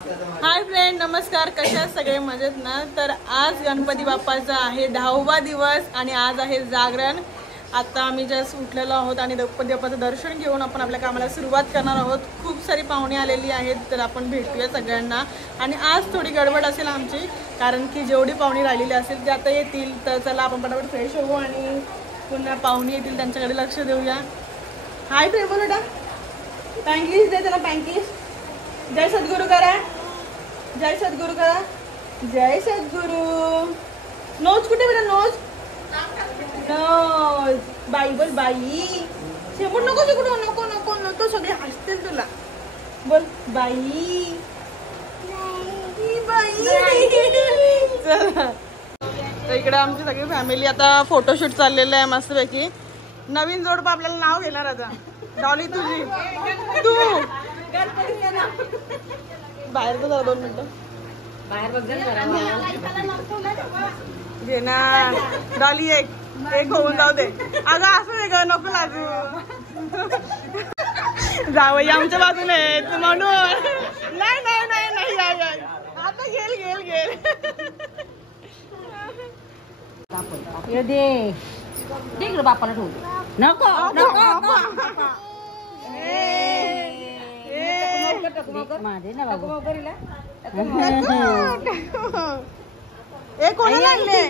Hi friend, नमस्कार. कशा सगळे मजेत ना? तर आज गणपती बाप्पाचा आहे 10वा दिवस आणि आज आहे जागरण. आता आम्ही जस्ट उठलेलो आहोत आणि गणपती बाप्पाचं दर्शन घेऊन आपण आपल्या कामाला सुरुवात करणार आहोत. खूप सारी पाहुणे आलेली आहेत, तर आपण भेटूया सगळ्यांना. आणि आज थोडी गडबड असेल आमची, कारण की जेवढी पाहुणी राहिलेली असेल ते आता येतील. तर चला आपण पटापट फ्रेश होऊ आणि पुन्हा पाहुणे येतील त्यांच्याकडे लक्ष देऊया. हाय फ्रेंड, बोल बेटा. पँकीस दे त्याला, पँकीस. जय सद्गुरू करा, जय सद्गुरू करा, जय सद्गुरू. नोज कुठे बेटा? Nose nose. बाई बोल, बाई. शेपूट नको, शेपूट नको नको नको, सगळे हसतील तुला. बोल बाई, बाई. चला, तर इकडे आमची सगळी फॅमिली आता फोटोशूट चाललेलं आहे मस्तपैकी. नवीन जोडपा आपल्याला नाव घेणार आता. डॉली तुझी, तू बाहेर तर जा 2 मिनिटं. बाहेर बघ घे ना डॉली. एक होऊन जाऊ दे. अगं असं दे ग, नको लाजू. जावई आमच्या बाजूने आहेत म्हणून. नाही नाही नाही नाही, या आता गेल. ये दे इकडे बापाला ठेवू. नको नको माझे ना बाबू. ए कोणाला आणले?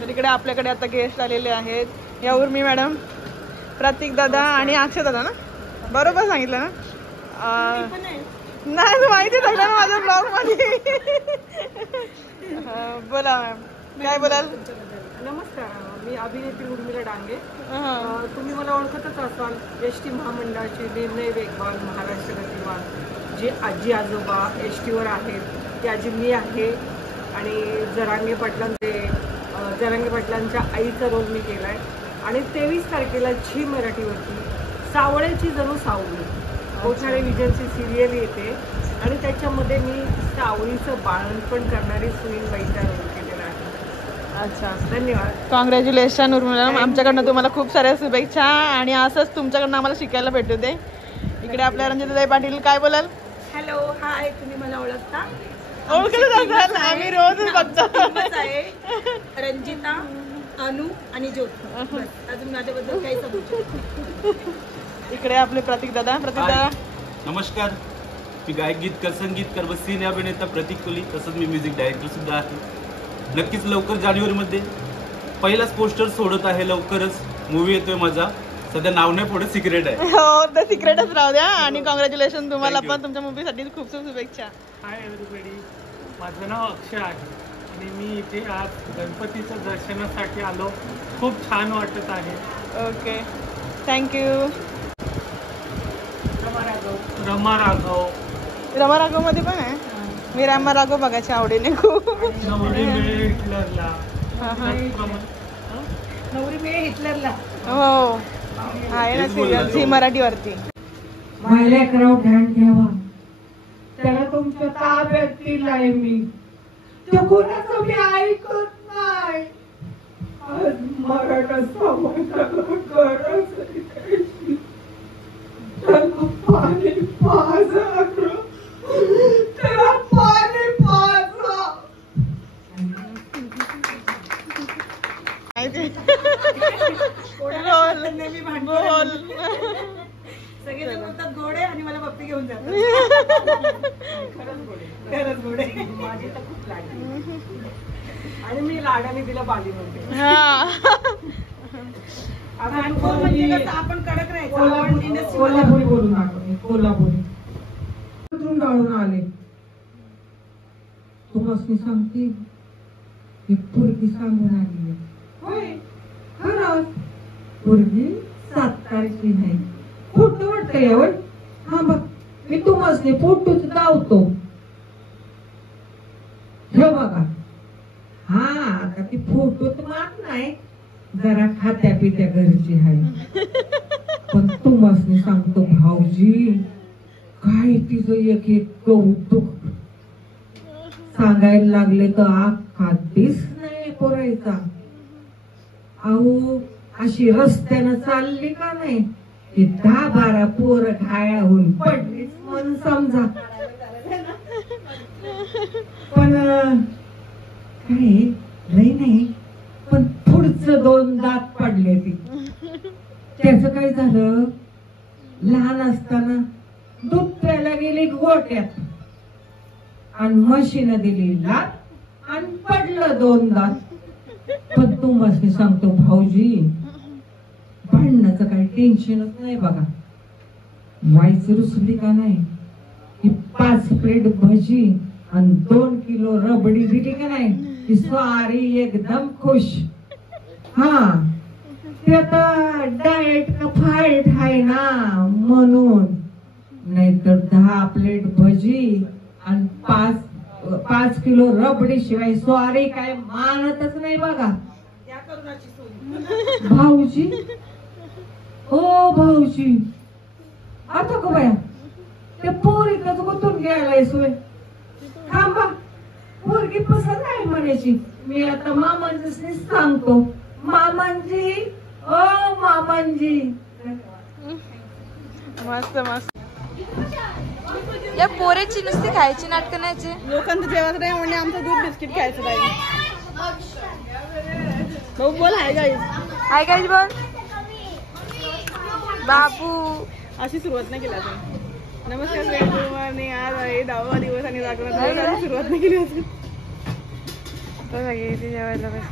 तर इकडे आपल्याकडे आता गेस्ट आलेले आहेत. या उर्मी मॅडम, प्रतीक दादा आणि अक्षय दादा ना? बरोबर सांगितलं ना? नाही माहिती सगळं माझ्या ब्लॉग मध्ये. बोला मॅम, काय बोलाल? नमस्कार, मी अभिनेत्री उर्मिला डांगे. तुम्ही मला ओळखतच असाल. एसटी महामंडळाचे निर्णय वेगवान, महाराष्ट्र गतिमान जे आजी आजोबा एसटी वर आहेत ते आजी मी आहे. आणि जरांगे पाटलांच्या आईचा रोल मी केलाय. आणि 23 तारखेला झी मराठीवरती सावळ्याची जणू सावली कोठारे विजनची सिरियल येते आणि त्याच्यामध्ये मी सावळीचं बाळणपण करणारी सुनीलबाईचा रोल केलेला आहे. अच्छा, धन्यवाद. कॉंग्रॅच्युलेशन उर्मिला. आमच्याकडनं तुम्हाला खूप साऱ्या शुभेच्छा आणि असंच तुमच्याकडनं आम्हाला शिकायला भेटू दे. इकडे आपल्या रंजिताताई पाटील, काय बोलाल? हॅलो, हाय. तुम्ही मला ओळखता? ओळखतच असाल, आम्ही रोज बघतो. रंजिता, अनु आणि ज्योत. अजून माझ्याबद्दल काही सांगू? इकडे आपले प्रतीक दादा. नमस्कार, मी गायक, गीतकार, संगीतकार व सिने अभिनेता प्रतीक कोली. तसंच मी म्युझिक डायरेक्टर सुद्धा आहे. नक्कीच लवकर जानेवारीमध्ये पहिलाच पोस्टर सोडत आहे. लवकरच मूवी येतोय माझा. सध्या नाव नाही पुढे सिक्रेट आहे. हो, तर सिक्रेटच राहू द्या. आणि कॉंग्रॅच्युलेशन तुम्हाला पण तुमच्या मूवीसाठी खूप खूप शुभेच्छा. हाय एव्हरीबडी, माझं नाव अक्षय आहे आणि मी इथे आज गणपतीच्या दर्शनासाठी आलो. खूप छान वाटत आहे. Okay, thank you. रमा राघव मध्ये पण आहे. मी रमा राघव बघायच्या आवडीने खूप. नवरी मिळे हिटलरला. नवरी मिळे हिटलरला. हो, आहे ना सिरियल झी मराठीवरती. माझ्याकडे ध्यान ठेवा, त्याला तुमच्या ताब्यात दिलाय मी. तो कोणाचं मी ऐकत नाही. आज मराठा समाजाला गरज आहे. त्याला पाणी पाजा, त्याला पाणी पाजा. बोल. सगळे बोलतात घोडे आणि मला पप्पी घेऊन जातात. खरंच घोडे. माझी तर खूप लाडली आणि मी लाडाने तिला बाली म्हणते. आपण कडक राहायचं. कोल्हापुरी बोलून दाखव. कोल्हापुरी डाळून आले. तुम्हाला सांगते, एक पोरगी सांगून आली. होय, खरंच पोरगी 7 तारखेला नाही. फोटो वाटतंय होय. हा बघ, मी तुम्हाला फोटोच दावतो. हे बघा. हा, आता ती फोटो तर माग नाही, जरा खात्या पित्या घरची आहे. पण तुम्हाला सांगतो भाऊजी, काय तिचं एक कौतुक सांगायला लागले तर आग दिस नाही पोरायचा. अहो अशी रस्त्यानं चालली का नाही की 10-12 पोरं घाया होऊन पडलीच म्हणून समजा. पण काय लय नाही, पण पुढचं 2 दात पडले ती. त्याच काय झालं, लहान असताना दूध प्यायला गेली गोट्यात आणि म्हशीनं दिली लात आणि पडलं 2 दात. पण तुम्हाला सांगतो भाऊजी, भांडणाचं काही टेन्शनच नाही बघा. वाईच रुसली का नाही, ही 5 प्लेट भजी आणि 2 किलो रबडी दिली का नाही, ती स्वारी एकदम खुश. हा, ते आता डाएट का फाईट आहे ना म्हणून, नाहीतर 10 प्लेट भजी आणि 5 किलो रबडी शिवाय स्वारी काय मानतच नाही बघा. भाऊजी, ओ भाऊजी, आता का बाया त्या पोरीतच गुंतून घ्यायला सोय. थांबा, पोरगी पसंत आहे म्हणायची. मी आता मामांजी सांगतो. मामांजी, ओ मामांजी. मस्त मस्त. या पोरेची नुसती खायची नाटकं नाहीचे. लोकांचं जेवण नाही म्हणजे आमचं दूध बिस्किट खायचं नाही. भाऊ बोल. Hi guys. हाय गाईज बोल. बाबू अशी सुरुवात नाही केली अजून. नमस्कार सगळ्यांनी. आज आहे 10वा दिवस आणि जागरणाची सुरुवात नाही केली अजून. जेवायला बस.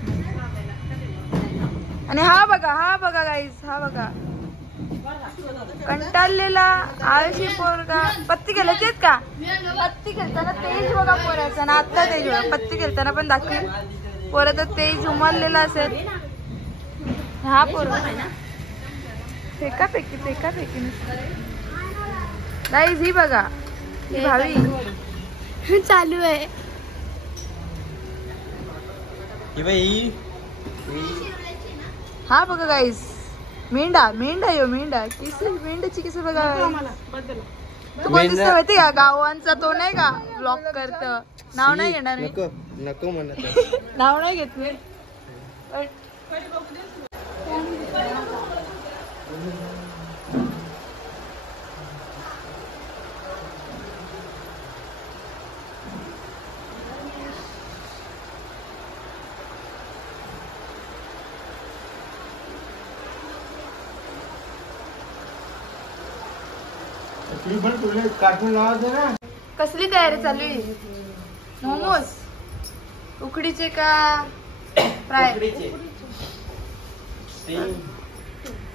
आणि हा बघा गाईज, हा बघा कंटाळलेला आळशी पोरगा. पत्ती खेळायची आहेत का? पत्ती खेळताना तेज बघा पोराचा ना. आता तेज बघा, पत्ती खेळताना पण दाखवेल. पोराचा तेज उमललेला असेल. हा पोरगा फेकाफेकी गाईज. ही बघा, ही भावी चालू आहे. हा बघा गाईज, मेंढा यो मेंढा. मेंढ्याची किस बघा. तू कोण दिसतो माहिती का? गावांचा तो नाही का ब्लॉक करत. नाव नाही घेणार मी. नको म्हणत. नाव नाही घेत मी. कसली तयारी चालू आहे? मोमोज उकडीचे का फ्राय?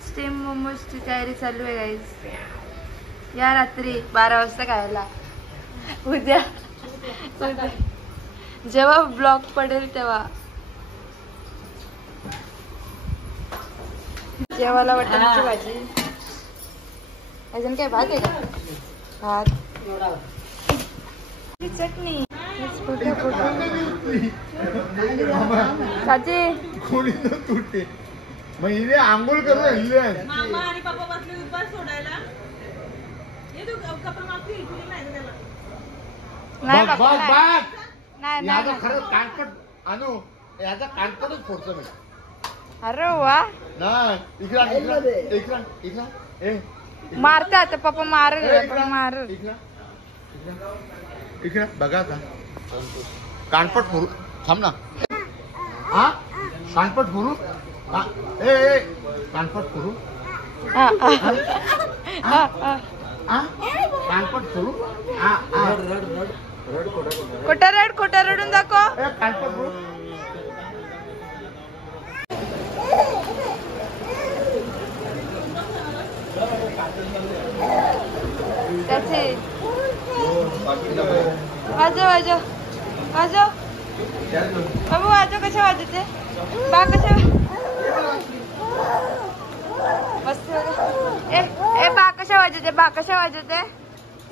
स्टीम मोमोजची तयारी चालू आहे गाईज. या रात्री 12 वाजता खायला. उद्या जेव्हा ब्लॉग पडेल तेव्हा जेवायला वाटाण्याची भाजी. अजून काय भात आहे का? भात, चटणी, आंघोळ करून मामा आणि पप्पा बसले उपवास सोडायला. नाही नाही. खरंच कानपट आणू, याचा कानपटच फोडतो मी. अरे वा, नाही इकडा मारते आता पप्पा. मार इकडे बघा आता. कानपट फोडू. थांब ना. हा, कानपट फोडू. ए कानपट फोडू. कानपट फोडू. खोटा रडून दाखव. कानपट फोडू. त्याचे वाजव बाबू, वाजव. कशा वाजवते बा? कशा मस्त. ए बा कशा वाजवते?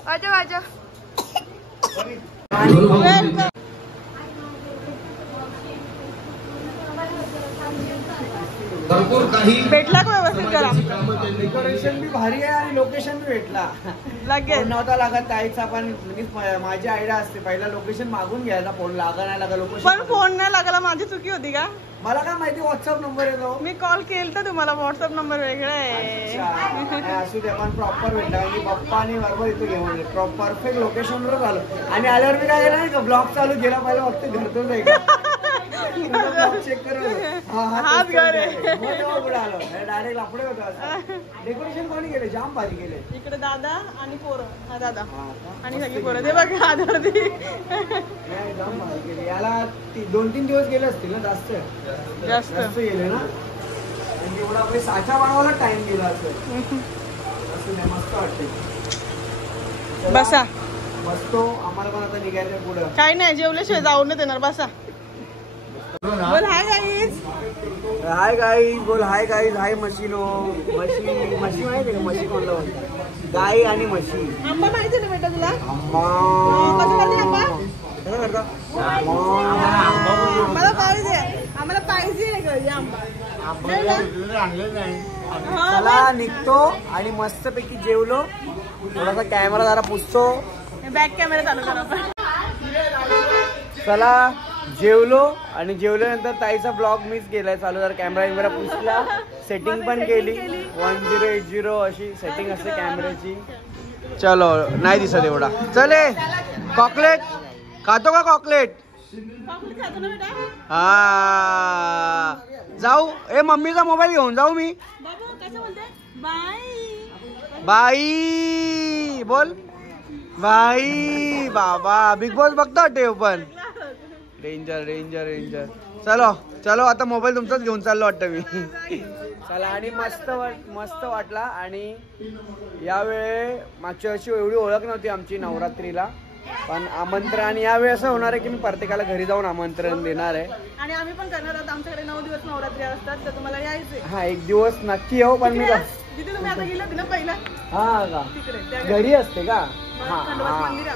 वाजव. भरपूर काही भेटला का व्यवस्थित करा डेकोरेशन बी भारी आहे आणि लोकेशन बी भेटला. लगेच नव्हता लागत ताईचा पण म्हणजे माझी आयडिया असते पहिला लोकेशन मागून घ्यायला फोन लागा नाही लागा पण लोकेशन. फोन नाही लागला माझी चुकी होती का मला काय माहिती व्हॉट्सअप नंबर येतो. मी कॉल केलता तुम्हाला व्हॉट्सअप नंबर वेगळा आहे असू द्या पण प्रॉपर भेटला आणि पप्पा आणि बरोबर इथे घेऊन परफेक्ट लोकेशनवरच आलो. आणि आल्यावर मी काय केलं नाही का ब्लॉग चालू केला पहिला फक्त घरतोच आहे का चेक हाच घर आहे. डायरेक्ट लापडे होतो. डेकोरेशन कोणी केले जाम भारी केले. इकडे दादा आणि पोरं हा दादा आणि सगळी पोरं ते बघ आधारती जाम भारी केले. याला 2-3 दिवस गेले असतील ना जास्त जास्त गेले ना. म्हणजे एवढा आपल्या साचा बनवायला टाइम गेला असं नाही. मस्त वाटते. बसा बसतो आम्हाला पण आता निघायचं पुढं. काही नाही जेवल्याशिवाय जाऊन नाही देणार बसा. बोल हाय गाईज. हाय गाईज बोल. Hi guys. हाय मशीनो. म्हशी माहिती आहे का म्हशी कोणला बोलतात गाई आणि म्हशी. आंबा माहिती ना बेटा तुला आंबा कसं करते आंबा कसं करता. मला पाहिजे आम्हाला पाहिजे घरी आंबा. आणलेलं नाही. चला निघतो आणि मस्तपैकी जेवलो. थोडासा कॅमेरा जरा पुसतो. बॅक कॅमेरा चालू करा आपण. चला जेवलो आणि जेवल्यानंतर ताईचा ब्लॉग मीच केलाय चालू. जर कॅमेरा वगैरे पुसला सेटिंग पण केली 1080 अशी सेटिंग असते कॅमेऱ्याची. चलो नाही दिसत एवढा. चले चॉकलेट खातो का चॉकलेट. हा जाऊ. ए मम्मीचा मोबाईल घेऊन जाऊ मी. बाई बोल बाई. बाबा बिग बॉस बघतो टेव पण. Danger danger danger. चलो चलो आता मोबाईल तुमचाच घेऊन चाललो वाटतं मी. चला आणि मस्त वाटला. आणि यावेळी मागच्या वर्षी एवढी ओळख नव्हती आमची नवरात्रीला पण आमंत्रण. आणि यावेळी असं होणार आहे की मी प्रत्येकाला घरी जाऊन आमंत्रण देणार आहे. आणि आम्ही पण करणार आहोत. आमच्याकडे 9 दिवस नवरात्री असतात तर तुम्हाला यायचंय. हा एक दिवस नक्की येऊ. पण मी जिथे तुम्ही आता गेले होते ना पहिला हा का तिकडे घरी असते का. हा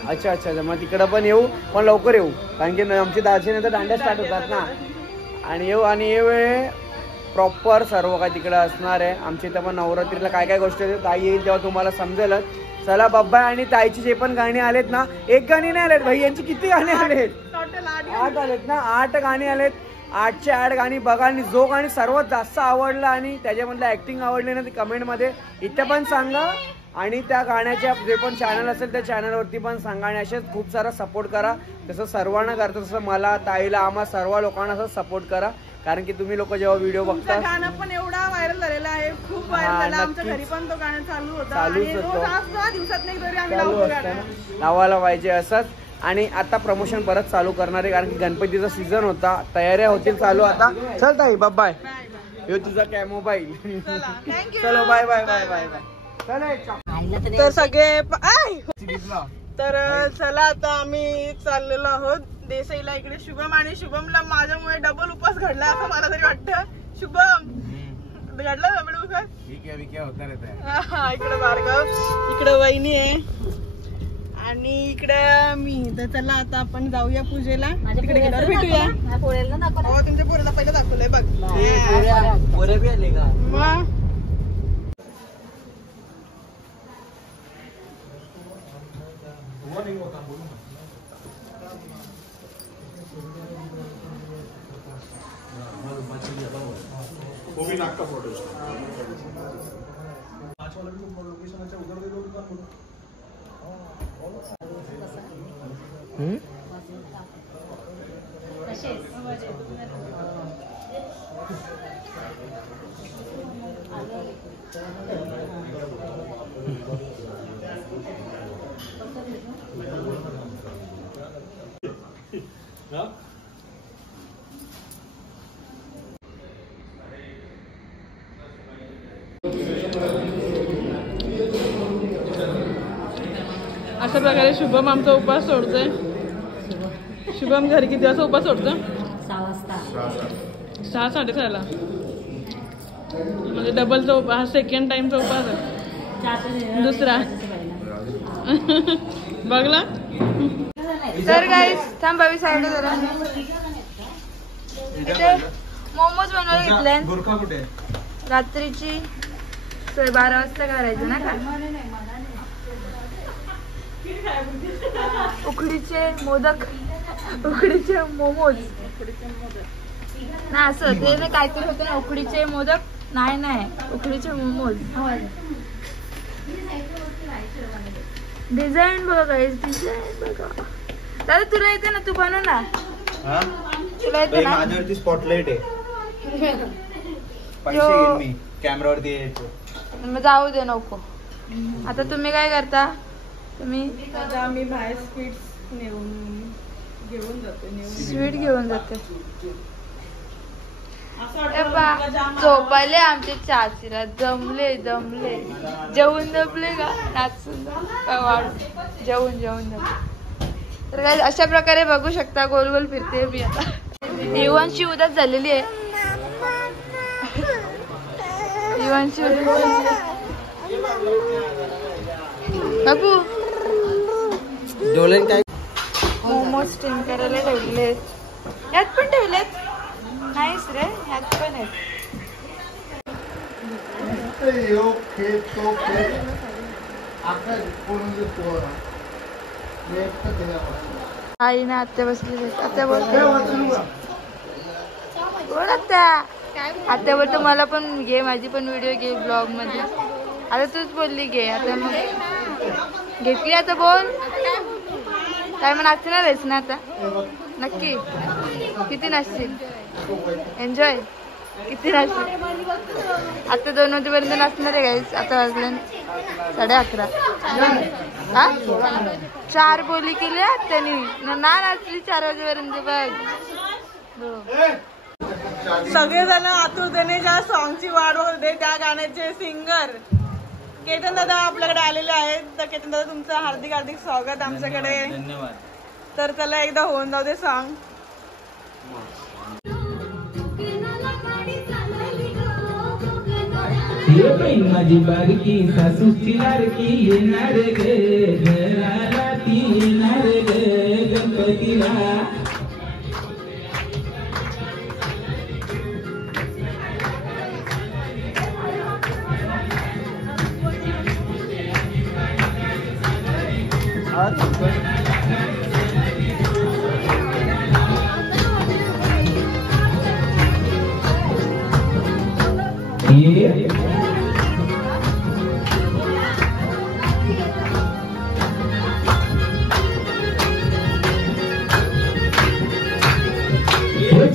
अच्छा अच्छा. मग तिकडं पण येऊ पण लवकर येऊ कारण की आमची 10च्या नंतर दांड्या स्टार्ट होतात ना. आणि येऊ. आणि ये वेळ प्रॉपर सर्व काय तिकडं असणार आहे. आमच्या इथं पण नवरात्रीला काय काय गोष्टी ताई येईल तेव्हा तुम्हाला समजेलच. चला बाब्बा. आणि ताईची जे पण गाणी आलेत ना एक गाणी नाही आलेत भाई यांची किती गाणी आलेत. टोटल 8 आलेत ना. 8 गाणी आलेत. 8चे 8 गाणी बघा. आणि जो गाणी सर्वात जास्त आवडलं आणि त्याच्यामधलं ऍक्टिंग आवडली ना ती कमेंटमध्ये इथे पण सांगा. आणि त्या गाण्याच्या जे पण चॅनल असेल त्या चॅनलवरती पण सांगा. आणि असेच खूप सारा सपोर्ट करा. तसं सर्वांना करतं तसं मला ताईला आम्हा सर्व लोकांना असं सपोर्ट करा. कारण की तुम्ही लोक जेव्हा व्हिडिओ बघता गाणं पण एवढा व्हायरल झालेला आहे. खूप व्हायरल झाला. आमच्या घरी पण तो गाणं चालू होता. चालूच होतं. दिवसात नाही तरी आम्ही चालू लावतो असतं गाणं. लावायला पाहिजे असंच. आणि आता प्रमोशन परत चालू करणार आहे कारण की गणपतीचा सीझन होता. तयाऱ्या होतील चालू आता. चल ताई बाय बाय. हे तुझा काय मोबाईल. चलो bye bye bye bye bye. तर सगळे तर चला आता आम्ही चाललेलो आहोत देसाईला. इकडे शुभम आणि शुभमला माझ्यामुळे डबल उपवास घडला असं मला तरी वाटतं. शुभम घडला डबल उपवास. इकडे भार्गव इकडे वहिनी आहे आणि इकडे मी. तर चला आता आपण जाऊया पूजेला. तिकडे गेल्यावर भेटूया. हो तुमच्या पोरीला पहिलं दाखवलंय बघ. मग अशा प्रकारे शुभम आमचा उपवास सोडतोय. शुभम घरी किती वाजता उपवास सोडतो. 6 वाजता. 6 6:30 म्हणजे डबलचा उपवास. हा सेकंड टाइमचा उपवास आहे. दुसरा बघला. तर गाईस थांब बावी साईड जरा. इथे मोमोज बनवायला घेतले गुरखा कुठे आहे? रात्रीची 12 वाजता करायचं ना का उकडीचे मोदक उकडीचे मोमोज ना असं ते ना काहीतरी होतं ना उकडीचे मोदक नाही उकडीचे मोमोज डिझाईन बघा गाईस डिझाईन बघा दादा तुला येते ना तू बनव ना तुला येते ना माझ्यावरती स्पॉटलाइट आहे पैसे घेईन मी कॅमेरावरती यायचं मग जाऊ दे नको आता तुम्ही काय करता तुम्ही आता आम्ही बाहेर स्वीट्स घेऊन जातो स्वीट घेऊन जाते असं ए वाटतं बा, तुला जाम झोपायले आमच्या चाचीला दमले जेवून दमले का नाचून काय वाढ जेवून दमले तर काय अशा प्रकारे बघू शकता गोल गोल फिरते मी आता युवांची उदास झालेली आहे युवांची बाबू मोमोज स्टीम करायला ठेवलेत यात पण ठेवलेत नाहीच रे ह्यात पण आहेत आई ना आत्या बसलेली आत्या बोल आत्या बोलतो मला पण घे माझी पण व्हिडिओ घे ब्लॉग मध्ये आता तूच बोलली घे आता मग घेतली आता बोल काय मग नाचणार आहेस ना आता नक्की किती नाचशील एन्जॉय किती नाचशील आता 2 वाजेपर्यंत नाचणार आहे गाईस आता वाजले 11:30 हा 4 बोली केली त्यांनी ना नाचली 4 वाजेपर्यंत बघ सगळेजण आतुरतेने ज्या सॉंगची वाट बघत होते त्या गाण्याचे सिंगर केतन दादा आपल्याकडे आलेले आहेत तर केतन दादा तुमचं हार्दिक हार्दिक स्वागत आमच्याकडे धन्यवाद. तर चला एकदा होऊन जाऊ दे सॉंग ये बाई माझी बारकी सासूची लाडकी येणार ग घराला ती येणार ग गणपतीला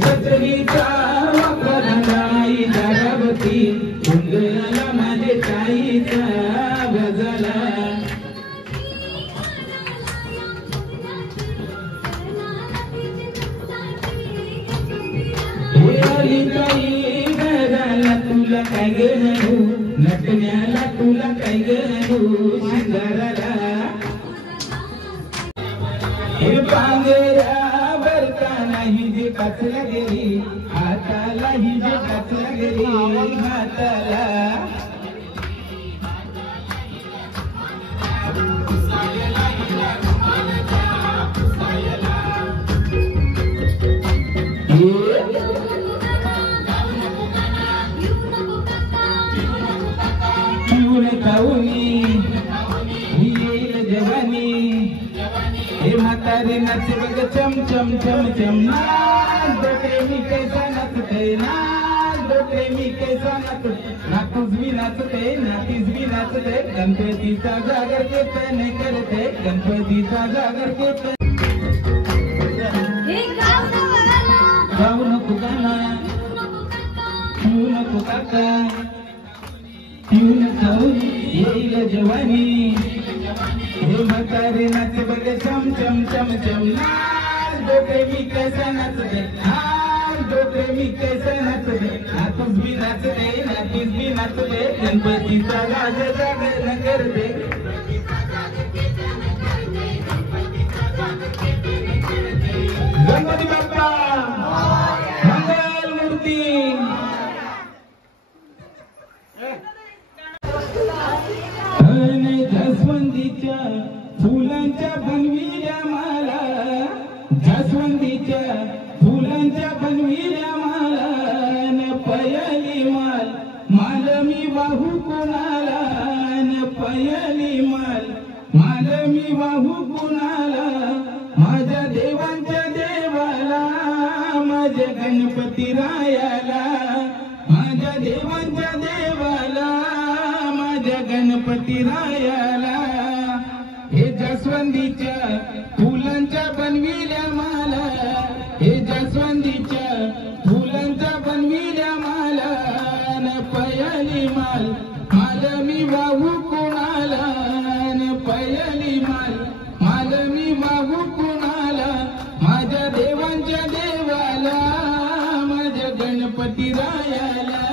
छत्रीचा वापरणाई दारावती उंगराला माझे ताईचा गजला तुला काय गणू नटण्याला तुला काय गणू शिंगाराला हे पांगरा भरताना ही जे काचला गेली हाताला ही जे काचला गेली हाताला हे म्हातारे नाच बघ चम चम चम चम नाच डोके मी कैसा नाचते नाच डोके मी कैसा नाचूस भी नाचते नातीस भी नाचते गणपतीचा जागर कीर्तन करते गणपतीचा जागर कीर्तन गाऊ नको गाना पिऊ नको काका पिऊन खाऊन येईल जवानी हे म्हातारे नाच बघ चम चम चम चम नाच डोके मी कैसा नाचते नाच डोके मी कैसा नाचते नातूस भी नाचते नातीस भी नाचते गणपतीचा जागर जागर करते गणपती बाप्पा मंगल मूर्ती जास्वंदीच्या फुलांच्या बनविल्या माला जास्वंदीच्या फुलांच्या बनविल्या माला पयली माल माल मी वाहू कुणाला न पयली माल मी वाहू कुणाला माझ्या देवांच्या देवाला माझ्या गणपती रायाला माझ्या देवांच्या देवाला माझ्या गणपती रायाला हे जास्वंदीच्या फुलांच्या बनविल्या माला हे जास्वंदीच्या फुलांच्या बनविल्या माला न पयली माल मी वाहू कुणाला न पयली माल मी वाहू कुणाला माझ्या देवांच्या देवाला माझ्या गणपती रायाला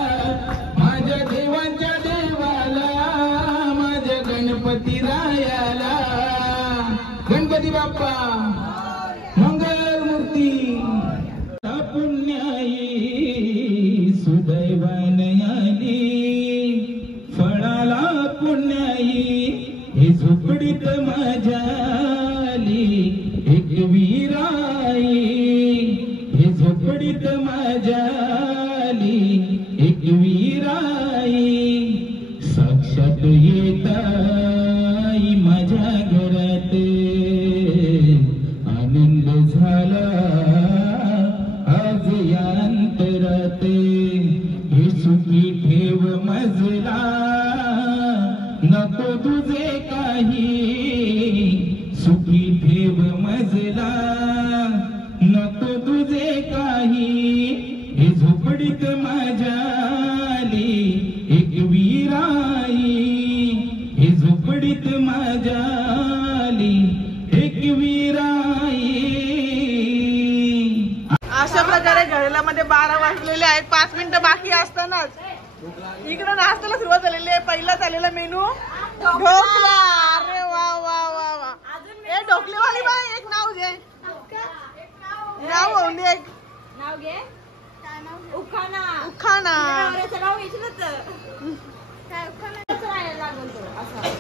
माझ्या देवांच्या देवाला माझ्या गणपती रायाला गणपती बाप्पा मंगल मूर्ती पुण्याई सुदैवाने आली फळाला पुण्याई हे झोपडीत माझ्याली एक वीराई हे झोपडीत माझ्याली एक वीराई साक्षात येताई माझ्या घरात आनंद झाला आज या अंतरात हे सुखी ठेव मजला नको तुझे काही सुखी ठेव मजला नको तुझे काही हे झोपडीत माझ्याली एक वीराई हे झोपडीत माझ्याली एक वीराई. अशा प्रकारे घडल्यामध्ये 12 वाजलेले आहेत. 5 मिनिटं बाकी असतानाच इकडं नाश्त्याला सुरुवात झालेली आहे. पहिला झालेला मेनू ढोकळा. अरे वा वा वा वा. हे ढोकलेवाली बाई एक नाव घे. नाव होऊन दे एक. नाव घे. उखाणा. उखाणा. नाव विचारत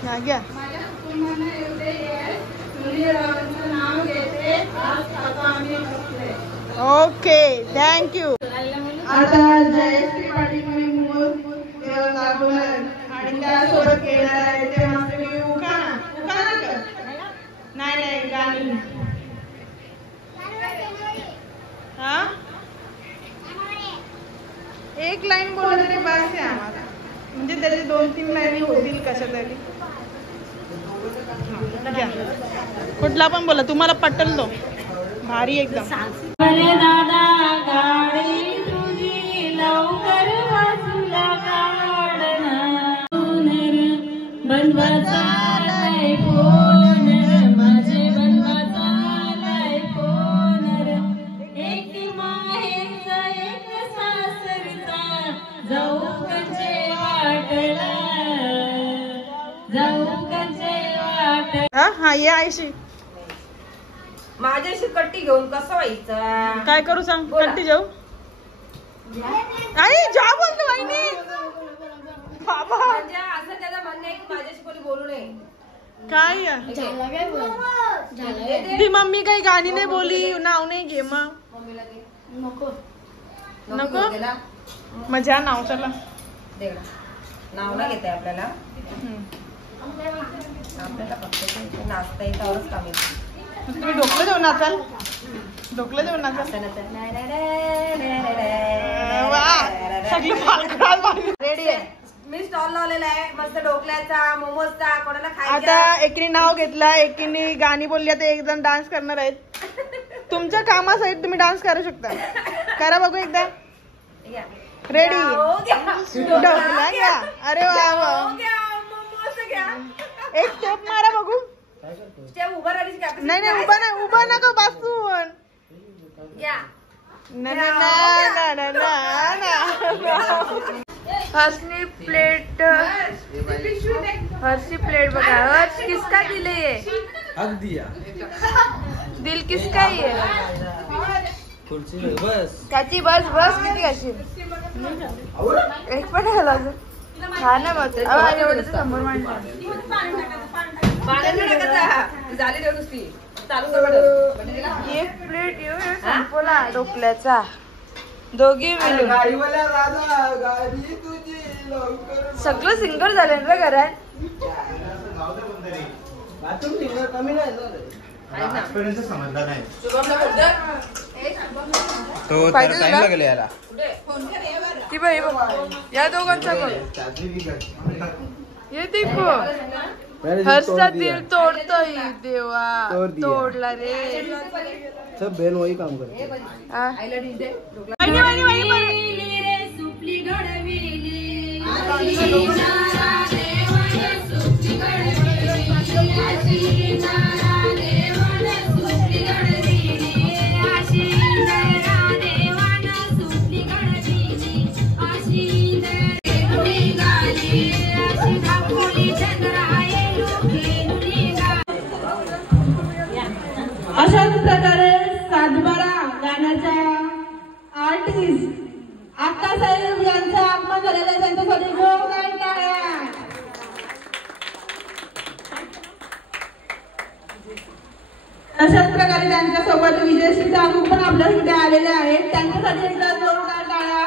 हा घ्या. Okay thank you. आता जयश्री पाटील आणि त्यासोबत केलं आहे ते मात्र मी उखाणा. उखाणा कर. नाही गाणी. हा एक लाईन बोललं तरी बस आहे आम्हाला. म्हणजे त्याची 2-3 लाईनी होतील कशा तरी. घ्या. कुठला पण बोला तुम्हाला पटल तो. भारी एकदम. अरे दादा गाडी तुझी लवकर वाचूला काढना बनवाचा आलाय फोन माझे बनवाचा आलाय फोन एक माहेरचा एक सासरचा जाऊ कचे वाटला जाऊ कचे वाटला. हा ये आयशी. माझ्याशी कट्टी घेऊन कसं व्हायचं काय करू सांग. कट्टी जाऊ. आई जा बोलतो वहिनी. बाबा म्हणजे असं त्याला म्हणणं आहे की माझ्याशी कोणी बोलू नये. काय ती मम्मी काही गाणी नाही बोली नाव नाही घे. मग नको मजा नाव. चला नाव ना घेते आपल्याला. आपल्याला फक्त नाचता येतं काम येतं. तुम्ही ढोकलं देऊ नाचाल. ढोकलं देऊ नाचाल. रेडी आहे. मी स्टॉल लावलेला आहे मस्त ढोकल्याचा मोमोजचा. कोणाला खायचा. आता एकीने नाव घेतलं एकीने गाणी बोलली. आता एक जण डान्स करणार आहेत. तुमच्या कामासाठी तुम्ही डान्स करू शकता. करा बघू एकदा. रेडी. ढोकला घ्या. अरे वा वा. एक स्टेप मारा बघू. नाही उभा नका बसून. हर्षनी प्लेट. हर्षी प्लेट बघा. हर्ष किसका दिले ये. दिल किसका ये. त्याची बस किती अशी. एक पण झाला अजून. हा ना बघ एवढं समोर मांडलं. एक प्लेट संपला ढोकल्याचा. दोघी मिळून सगळं सिंगर झाले ना घरात. ती बाई या दोघांचा येते हर्षचा दिल तोडतोय देवा तोडला रे. सब बहन वही काम करते. अशाच प्रकारे सातबारा गाण्याच्या आर्टिस्ट आक्कासाहेब यांचं आगमन झालेलं आहे. त्यांच्यासाठी जोरदार टाळ्या. अशाच प्रकारे त्यांच्या सोबत विजयश्री चालू पण आपल्या इकडे आलेले आहेत. त्यांच्यासाठी एकदा जोरदार टाळ्या.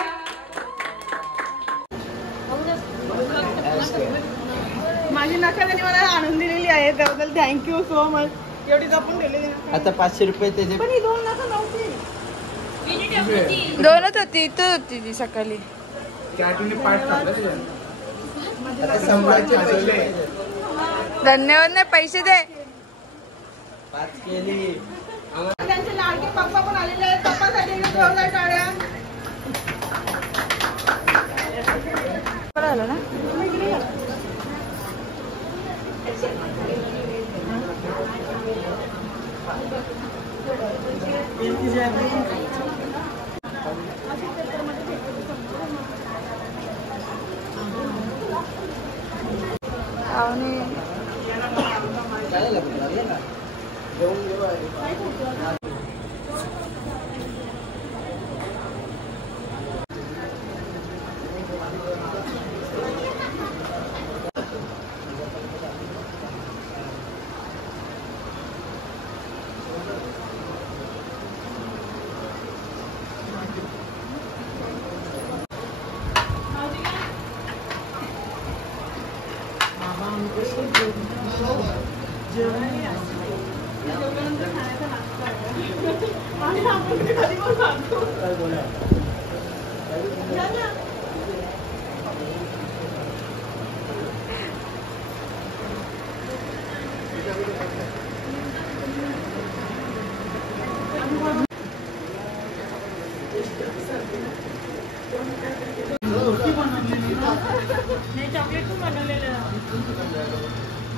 माझी नका त्यांनी मला आणून दिलेली आहे त्याबद्दल थँक्यू सो मच. एवढी जपून ठेवलेली. आता 500 रुपये त्याचे पण ही 2 नका नव्हती. दोनच होती इथं होती ती सकाळी. धन्यवाद नाही पैसे दे. त्यांचे लाडके पप्पा पण आलेले आहेत. पप्पासाठी जोरदार टाळ्या. आलं ना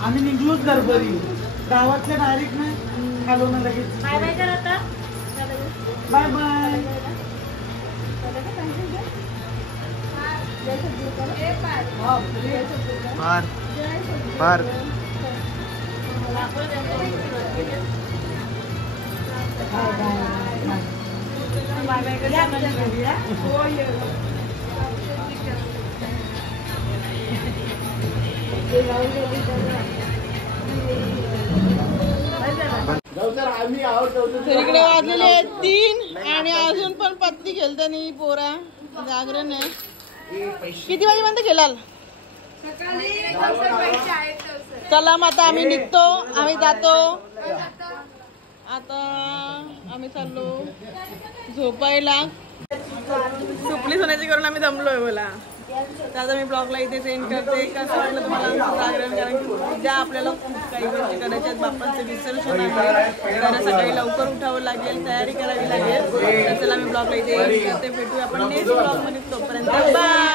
आम्ही निघलोच गरबरी गावातल्या डायरेक्ट नाही आलो ना लगेच. बाय बाय कर आता. Bye bye. पार तर इकडे वाजलेले आहेत 3 आणि अजून पण पत्ती खेळता नाही पोरा. जागरण आहे. किती वाजेपर्यंत खेळाल? चला मग आता आम्ही निघतो. आम्ही जातो. आता आम्ही चाललो झोपायला. सुपली सोन्याची करून आम्ही जमलोय बोला. तर आता मी ब्लॉगला इथे सेंड करते. कसं वाटलं तुम्हाला आमचं जागरण? कारण की उद्या आपल्याला खूप काही गोष्टी करायच्या. बाप्पांचं विसर्जन आहे. तर सकाळी लवकर उठावं लागेल. तयारी करावी लागेल. तर चला मी ब्लॉगला इथे सेंड करते. भेटूया आपण नेक्स्ट ब्लॉगमध्ये. तोपर्यंत बाय.